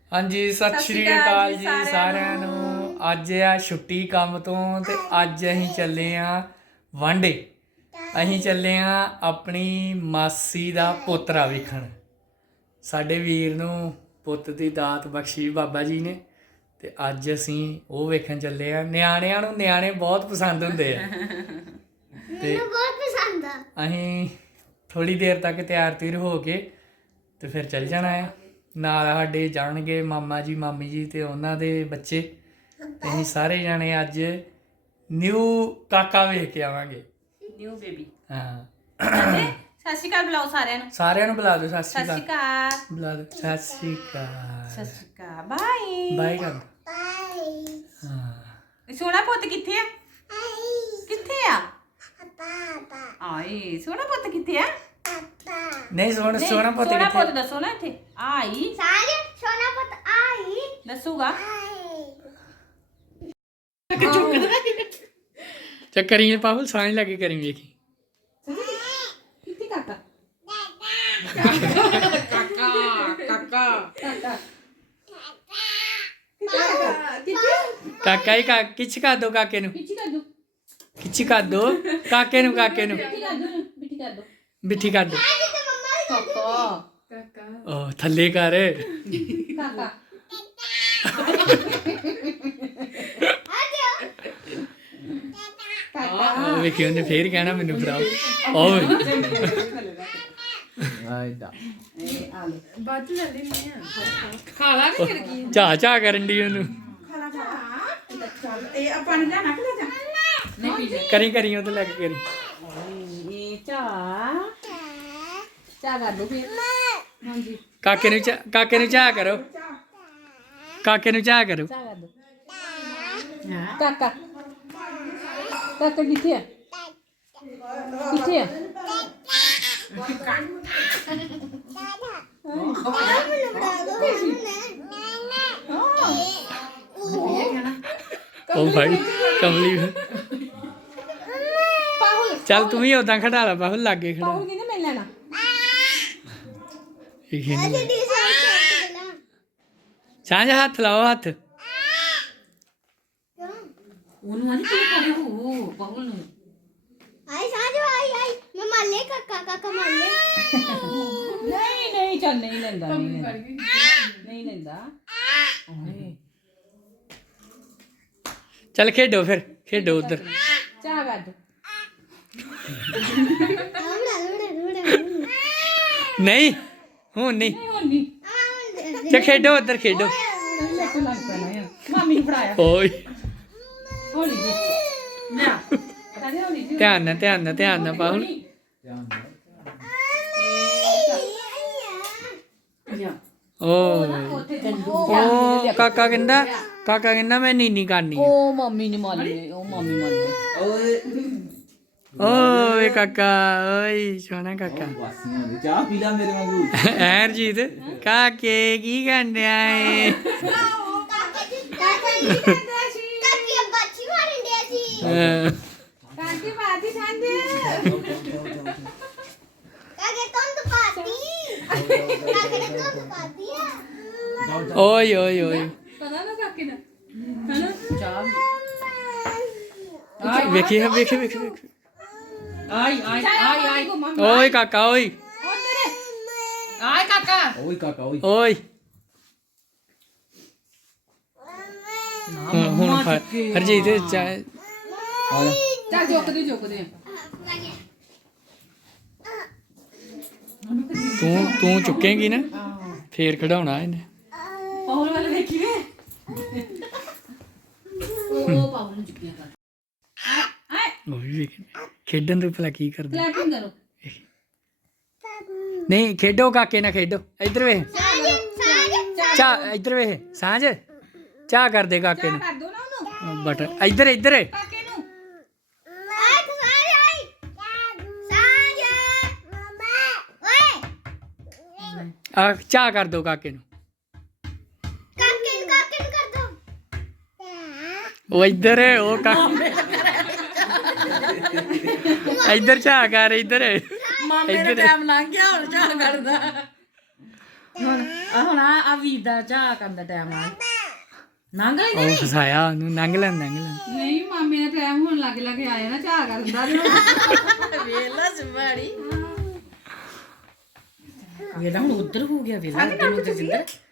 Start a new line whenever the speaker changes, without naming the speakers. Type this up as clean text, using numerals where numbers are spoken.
ਹਾਂਜੀ ਸਤਿ ਸ਼੍ਰੀ ਅਕਾਲ ਜੀ ਸਾਰਿਆਂ ਨੂੰ। ਅੱਜ ਆ ਛੁੱਟੀ ਕੰਮ ਤੋਂ ਤੇ ਅੱਜ ਅਸੀਂ ਚੱਲੇ ਆ ਵਾਂਢੇ। ਅਸੀਂ ਚੱਲੇ ਆ ਆਪਣੀ ਮਾਸੀ ਦਾ ਪੋਤਰਾ ਵੇਖਣ। ਸਾਡੇ ਵੀਰ ਨੂੰ ਪੁੱਤ ਦੀ ਦਾਤ ਬਖਸ਼ੀ ਬਾਬਾ ਜੀ ਨੇ ਤੇ ਅੱਜ ਅਸੀਂ ਉਹ ਵੇਖਣ ਚੱਲੇ ਆ। ਨਿਆਣਿਆਂ ਨੂੰ ਨਿਆਣੇ ਬਹੁਤ ਪਸੰਦ ਹੁੰਦੇ ਆ ਤੇ
ਬਹੁਤ ਪਸੰਦ ਆ।
ਅਸੀਂ ਥੋੜੀ ਦੇਰ ਤੱਕ ਤਿਆਰ ਤਿਰ ਹੋ ਕੇ ਤੇ ਫਿਰ ਚੱਲ ਜਾਣਾ ਆ। ਨਾਲ ਸਾਡੇ ਜਾਣਗੇ ਮਾਮਾ ਜੀ ਮਾਮੀ ਜੀ ਤੇ ਉਹਨਾਂ ਦੇ ਬੱਚੇ ਤੇ ਅਸੀਂ ਸਾਰੇ ਜਾਣੇ ਅੱਜ ਨਿਊ ਕਾਕਾ ਵੇਖ ਕੇ ਆਵਾਂਗੇ।
New baby.
ਹਾਂ
ਸਤਿ ਸ਼੍ਰੀ ਅਕਾਲ ਬੁਲਾਓ ਸਾਰਿਆਂ ਨੂੰ।
ਸਾਰਿਆਂ ਨੂੰ ਬੁਲਾ ਦਿਓ। ਸਤਿ
ਸਤਿ
ਸ਼੍ਰੀ
ਸ਼੍ਰੀ
ਅਕਾਲ
ਅਕਾਲ।
ਬੁਲਾ ਦਿਓ। ਸਤਿ ਸ਼੍ਰੀ ਅਕਾਲ।
ਸਤਿ ਸ਼੍ਰੀ ਅਕਾਲ। ਬਾਏ
ਬਾਏ ਕਰ ਦਿਓ।
ਬਾਈ
ਹਾਂ
ਸੋਹਣਾ ਪੁੱਤ ਕਿੱਥੇ ਆ? ਕਿੱਥੇ ਆ?
ਪਾਪਾ
ਆਏ ਸੋਹਣਾ ਪੁੱਤ ਕਿੱਥੇ ਆ?
ਪਾਪਾ
ਨਹੀਂ ਸੋਹਣਾ ਸੋਹਣਾ ਪੁੱਤ
ਸੋਹਣਾ ਪੁੱਤ
ਕਿੱਥੇ?
ਦੱਸੋ ਨਾ ਇੱਥੇ। ਆਈ
ਸਾਰੇ ਸੋਨਾ ਪੁੱਤ ਆਈ
ਦੱਸੂਗਾ।
ਚੱਕਰੀ ਪਾਹੁਲ ਸਾਂਝ ਲੱਗੇ ਕਰੀ ਵੇਖੀ।
ਕਿੱਥੇ ਕਾਕਾ?
ਕਾਕਾ ਹੀ ਖਿੱਚ ਕਰ ਦੋ ਕਾਕੇ ਨੂੰ।
ਪਿੱਛੇ ਕਰ ਦੋ।
ਖਿੱਚ ਕਰ ਦੋ ਕਾਕੇ ਨੂੰ। ਕਾਕੇ ਨੂੰ
ਬਿੱਟੀ ਕਰ ਦੋ। ਬਿੱਟੀ ਕਰ ਦੋ।
ਬਿੱਠੀ ਕਰ ਦੋ।
ਕਾਕਾ
ਉਹ ਥੱਲੇ ਕਰ।
ਕਾਕਾ
ਉਹ ਵੇਖੀ ਉਹਨੇ ਫੇਰ ਕਹਿਣਾ ਮੈਨੂੰ ਫੜਾਓ। ਓਏ ਚਾ ਚਾ ਕਰਨ ਦੀ ਉਹਨੂੰ।
ਇਹ ਆਪਾਂ ਨੇ ਜਾਣਾ ਕਿ ਲੈ ਜਾ? ਨਹੀਂ ਪੀ ਜਾ।
ਕਰੀ ਕਰੀ ਉਹ ਤੇ ਲੱਗ ਕਰੀ।
ਇਹ ਚਾਹ ਕਰ ਦੋ ਫਿਰ। ਹਾਂਜੀ
ਕਾਕੇ ਨੂੰ ਕਾਕੇ ਨੂੰ ਚਾਹ ਕਰੋ। ਕਾਕੇ ਨੂੰ ਚਾਹ ਕਰੋ।
ਚਾਹ ਕਰ ਦੋ। ਕਾਕਾ ਕਾਕਾ ਕਿੱਥੇ ਆ? ਕਿੱਥੇ ਆ?
ਉਹ ਭਾਈ ਕਮਲੀ। ਚੱਲ ਤੂੰ ਵੀ ਉਦਾਂ ਖੜਾ ਲਾ ਪਾਹੁਲ ਲਾਗੇ ਖੜਾ।
ਪਾਉ ਕਿਹਨੇ ਮਿਲ ਲੈਣਾ?
ਸਾਂਝ ਹੱਥ ਲਾਓ ਹੱਥ।
ਉਹਨੂੰ ਆਨੀ ਕੀ ਕਰੇ ਹੋ ਪਾਉ ਨੂੰ?
ਆਈ ਸਾਜੋ ਆਈ ਮੈਂ ਮਾਲੇ ਕਾਕਾ ਮਾਲੇ
ਨਹੀਂ ਚੱਲ ਨਹੀਂ ਲੈਂਦਾ ਨਹੀਂ ਲੈਂਦਾ। ਓਏ
ਚੱਲ ਖੇਡੋ ਫਿਰ ਖੇਡੋ ਉਧਰ।
ਚਾਹ ਕਰ ਦੋ।
ਨਹੀਂ ਹੁਣ ਨਹੀਂ।
ਹੁਣ ਨਹੀਂ
ਚੱਲ ਖੇਡੋ ਉਧਰ ਖੇਡੋ।
ਲੱਗ ਪੈਣਾ ਯਾਰ। ਮਾਮੀ ਨੂੰ ਫੜਾਇਆ।
ਓਏ
ਹੌਲੀ ਜੀ ਨਾ ਕਦੇ ਹੌਲੀ ਜੀ।
ਧਿਆਨ ਨਾਲ ਪਾਹੁਲ। ਓ ਓ ਕਾਕਾ ਕਹਿੰਦਾ ਮੈਂ ਨੀਨੀ ਕਰਨੀ।
ਉਹ ਮੰਮੀ ਨੇ ਮਾਰੀ। ਉਹ ਮੰਮੀ ਮਾਰੀ।
ਓਏ ਕਾਕਾ ਓਏ ਸੋਹਣਾ ਕਾਕਾ।
ਚਾਹ ਪੀ ਲਾ ਮੇਰੇ ਵਾਂਗੂ।
ਹਰਜੀਤ ਕਾਕੇ ਕੀ ਕਰਨਿਆ ਏ?
ਕਾਕੀ ਬੱਚੀ ਮਾਰਨ ਡਿਆ ਸੀ
ਕਾਕੀ ਬਾਤੀ ਸੰਦ
ਕਾਕੇ ਤੁੰਦ ਪਾਤੀ ਕਾਕੇ ਨੇ ਤੁੰਦ ਪਾਤੀ ਆ
ਓਏ ਓਏ ਓਏ
ਪਤਾ ਨਾ ਕਾਕੇ ਦਾ ਹਨਾ? ਚਾਹ
ਵੇਖੀ ਵੇਖੀ
ਆਈ
ਓਏ ਕਾਕਾ ਓਏ
ਆਏ ਕਾਕਾ।
ਓਏ ਕਾਕਾ ਓਏ।
ਓਏ ਹੁਣ ਹਰਜੀਤ
ਆ ਜਾ।
ਚੱਲ ਚੁੱਕਦੇ
ਤੂੰ ਚੁੱਕੇਂਗੀ ਨਾ ਫੇਰ ਖੜਾਉਣਾ ਇਹਨੇ।
ਪਾਉਲ ਵਾਲੇ ਦੇਖੀ ਵੇ। ਉਹ ਪਾਉਲ ਨੂੰ ਚੁੱਕਿਆ ਕਰ। ਆਏ
ਉਹ ਵੀ ਵੇਖ ਖੇਡਣ ਤੋਂ ਭਲਾ ਕੀ ਕਰਦਾ।
ਕਲੈਪਿੰਗ ਕਰੋ।
ਨਹੀਂ ਖੇਡੋ ਕਾਕੇ ਨਾਲ ਖੇਡੋ। ਇੱਧਰ ਵੇਖ ਚਾਹ ਇੱਧਰ ਵੇਖ ਸਾਂਝ ਚਾਹ ਕਰ ਦੇ ਕਾਕੇ ਨੂੰ।
ਕਰ ਦੋ ਨਾ ਉਹਨੂੰ
ਬਟ ਇੱਧਰ
ਕਾਕੇ ਨੂੰ।
ਆ ਚਾਹ ਕਰ ਦੋ ਕਾਕੇ ਨੂੰ। ਉਹ ਇੱਧਰ ਉਹ ਇੱਧਰ ਚਾਹ ਕਰ ਇੱਧਰ
ਮਾਮੇ ਦਾ ਟਾਈਮ ਲੰਘ ਗਿਆ ਹੁਣ ਚਾਹ ਕਰਦਾ। ਹੁਣ ਆ ਵੀਰ ਦਾ ਚਾਹ ਕਰਨ ਦਾ ਟਾਈਮ ਆ ਨੰਗ ਲੈਂਦਾ
ਉਹ ਫਸਾਇਆ ਉਹਨੂੰ ਲੰਘ ਲੈਣ
ਨਹੀਂ ਮਾਮੇ ਦਾ ਟਾਈਮ ਹੁਣ ਲੱਗ ਲੱਗ ਆਇਆ ਨਾ ਚਾਹ ਕਰਨ ਦਾ ਵੇਲਾ ਸੁਬਾੜੀ ਵੇਲਾ ਹੁਣ ਉਧਰ ਹੋ ਗਿਆ ਵੇਲਾ ਉਧਰ ਨੂੰ ਜਿੱਧਰ